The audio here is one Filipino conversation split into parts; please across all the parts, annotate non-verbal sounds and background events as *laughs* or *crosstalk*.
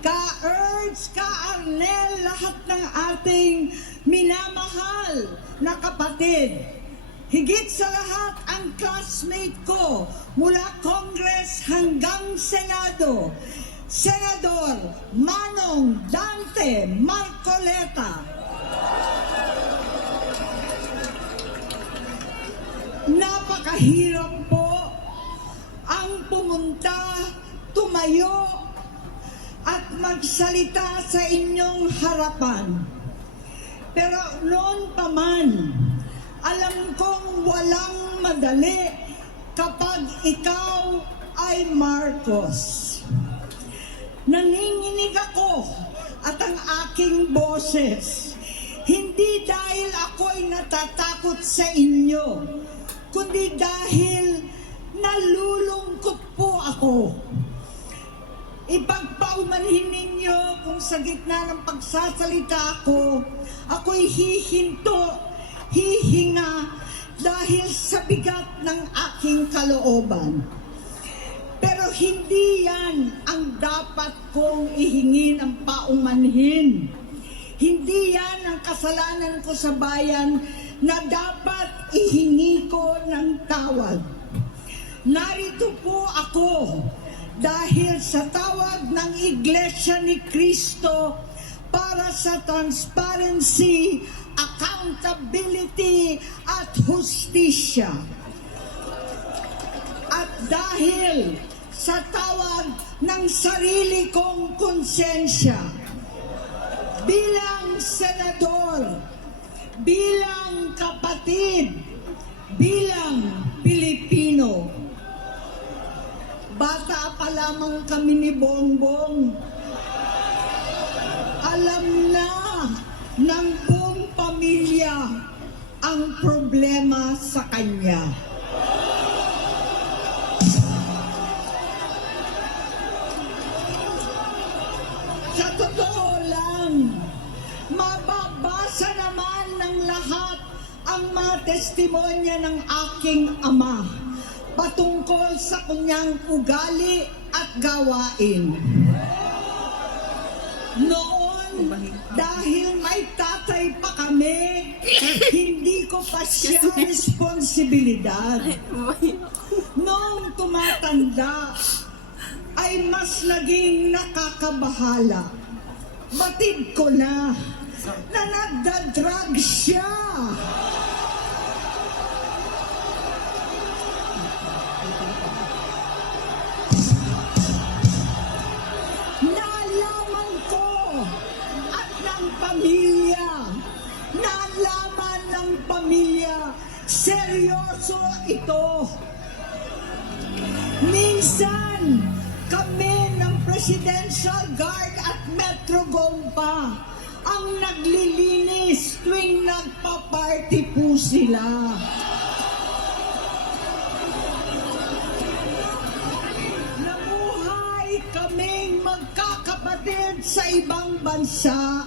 ka-Erds, ka-Arnel, lahat ng ating minamahal na kapatid. Higit sa lahat ang classmate ko mula Congress hanggang Senado, Senador Manong Dante Marcoleta. Napakahirap po ang pumunta, tumayo, at magsalita sa inyong harapan. Pero noon pa man, alam kong walang madali kapag ikaw ay Marcos. Nanginginig ako at ang aking boses, hindi dahil ako'y natatakot sa inyo, kundi dahil nalulungkot po ako. Ipagpaumanhin ninyo kung sa gitna ng pagsasalita ako, ako'y hihinto, hihinga dahil sa bigat ng aking kalooban. Pero hindi yan ang dapat kong ihingi ng paumanhin. Hindi yan ang kasalanan ko sa bayan na dapat ihingi ko ng tawad. Narito po ako dahil sa tawag ng Iglesia ni Cristo para sa transparency, accountability at hustisya. At dahil sa tawag ng sarili kong konsensya, bilang senador, bilang kapatid, bilang lamang kami ni Bongbong, alam na ng buong pamilya ang problema sa kanya. Sa totoo lang, mababasa naman ng lahat ang mga testimonya ng aking ama patungkol sa kanyang ugali gawain. Noon, dahil may tatay pa kami, *laughs* hindi ko pa siya responsibilidad. Noong tumatanda, ay mas naging nakakabahala. Batid ko na na nagda-drug siya. Pamilya, nalaman ng pamilya, seryoso ito. Minsan, kami ng Presidential Guard at Metro Gompa ang naglilinis tuwing nagpa-party po sila. Kaming magkakapatid sa ibang bansa.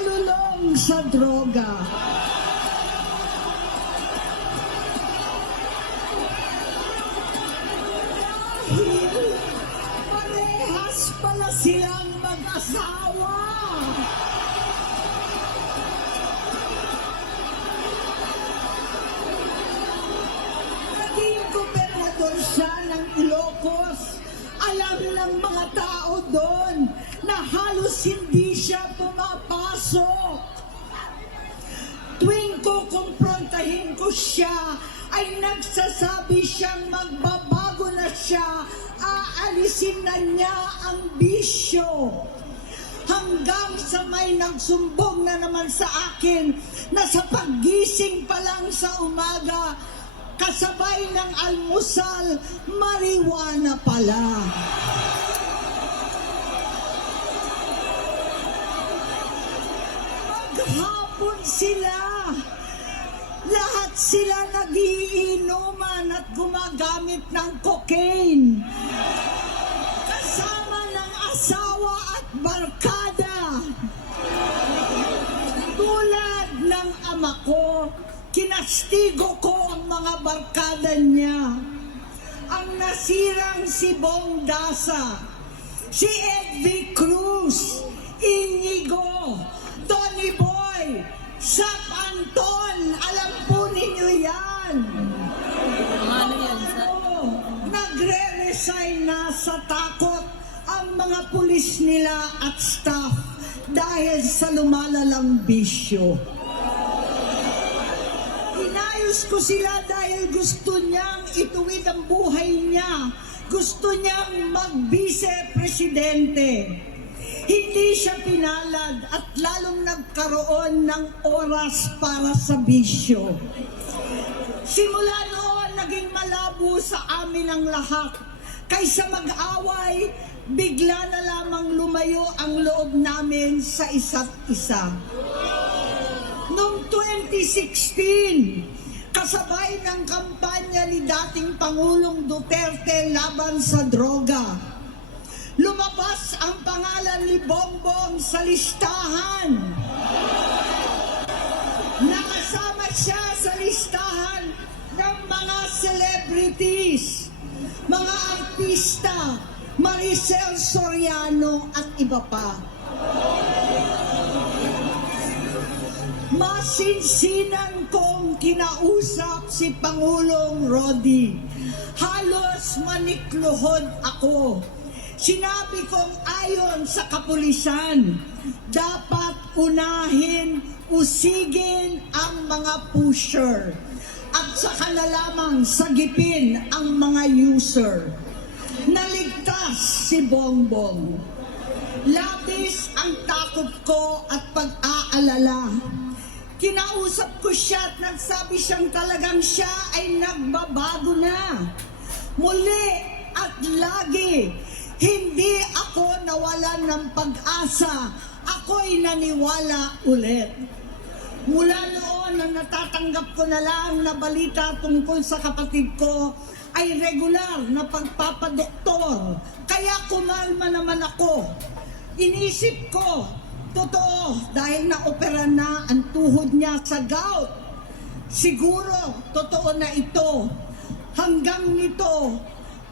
pagkalulong sa droga. Dahil parehas pala silang mag-asawa. Naging gobernador siya ng Ilocos. Alam ng mga tao doon na halos hindi siya pumapasok. siya, ay nagsasabi siyang magbabago na siya, aalisin na niya ang bisyo. Hanggang sa may nagsumbong na naman sa akin na sa paggising pa lang sa umaga, kasabay ng almusal, mariwana pala. Maghapon sila. Lahat sila nagiinuman at gumagamit ng cocaine. Kasama ng asawa at barkada. Tulad ng ama ko, kinastigo ko ang mga barkada niya. Ang nasirang si Bong Dasa, si Edvi Cruz, Inigo, Tony Boy, Sap Anton, alam nagre-resign na sa takot ang mga pulis nila at staff dahil sa lumalalang bisyo. Inayos ko sila dahil gusto niyang ituwid ang buhay niya. Gusto niyang mag-vice-presidente. Hindi siya pinalad at lalong nagkaroon ng oras para sa bisyo. Simula noon, naging malabo sa amin ang lahat. Kaysa mag-away, bigla na lamang lumayo ang loob namin sa isa't isa. Noong 2016, kasabay ng kampanya ni dating Pangulong Duterte laban sa droga, lumabas ang pangalan ni Bongbong sa listahan. Nakasama siya sa listahan ng mga celebrities, mga artista, Maricel Soriano at iba pa. Masinsinan kong kinausap si Pangulong Rodi. Halos manikluhod ako. Sinabi kong ayon sa kapulisan, dapat unahin, usigin ang mga pusher saka na lamang sagipin ang mga user. Naligtas si Bongbong. Labis ang takot ko at pag-aalala. Kinausap ko siya at nagsabi siyang talagang siya ay nagbabago na. Muli at lagi, hindi ako nawalan ng pag-asa. Ako'y naniwala ulit. Mula noon na natatanggap ko na lang na balita tungkol sa kapatid ko ay regular na pagpapadoktor. Kaya kumalma naman ako. Inisip ko, totoo, dahil naopera na ang tuhod niya sa gout. Siguro, totoo na ito. Hanggang nito,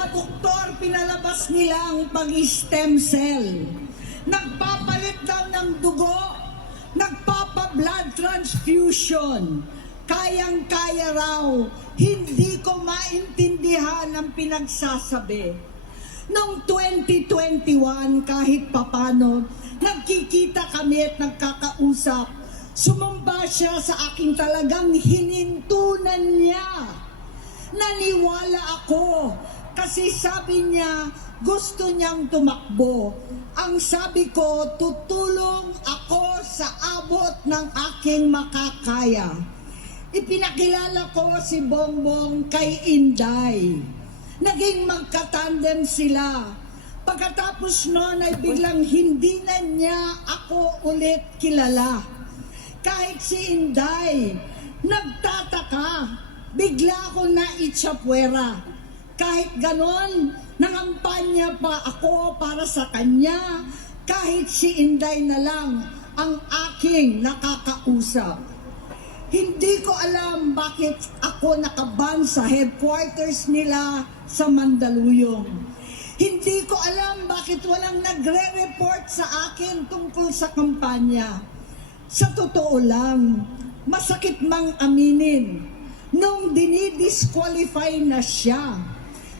Ang pampapadoktor, pinalabas nila ang pag-stem cell. Nagpapalit daw ng dugo, nagpapa-blood transfusion. Kayang-kaya raw, hindi ko maintindihan ang pinagsasabi. Noong 2021, kahit papano, nagkikita kami at nagkakausap. Sumamba siya sa aking talagang hinintunan niya naniwala ako kasi sabi niya gusto niyang tumakbo. Ang sabi ko, tutulong ako sa abot ng aking makakaya. Ipinakilala ko si Bongbong kay Inday. Naging magkatandem sila. Pagkatapos noon ay biglang hindi na niya ako ulit kilala. Kahit si Inday, nagtataka, bigla ako na itsapwera. Kahit ganon, nangampanya pa ako para sa kanya, kahit si Inday na lang ang aking nakakausap. Hindi ko alam bakit ako nakaban sa headquarters nila sa Mandaluyong. Hindi ko alam bakit walang nagre-report sa akin tungkol sa kampanya. Sa totoo lang, masakit mang aminin, nung dinidisqualify na siya,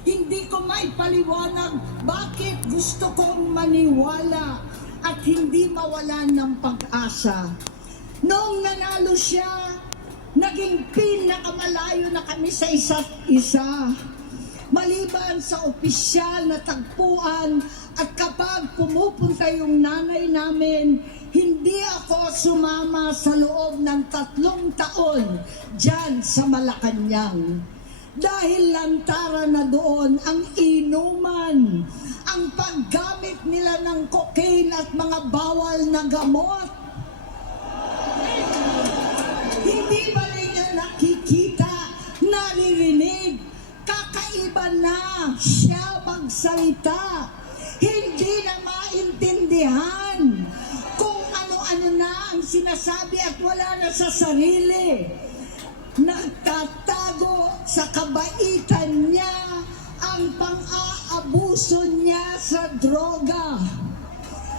Hindi ko maipaliwanag bakit gusto kong maniwala at hindi mawalan ng pag-asa. Noong nanalo siya, naging pinakamalayo na kami sa isa't isa. Maliban sa opisyal na tagpuan at kapag pumupunta yung nanay namin, hindi ako sumama sa loob ng tatlong taon dyan sa Malacanang. Dahil lantara na doon ang inuman, ang paggamit nila ng cocaine at mga bawal na gamot. Hindi ba ninyo nakikita, naririnig, kakaiba na siya magsalita. Hindi na maintindihan kung ano-ano na ang sinasabi at wala na sa sarili. Nagtatago sa kabaitan niya ang pang-aabuso niya sa droga.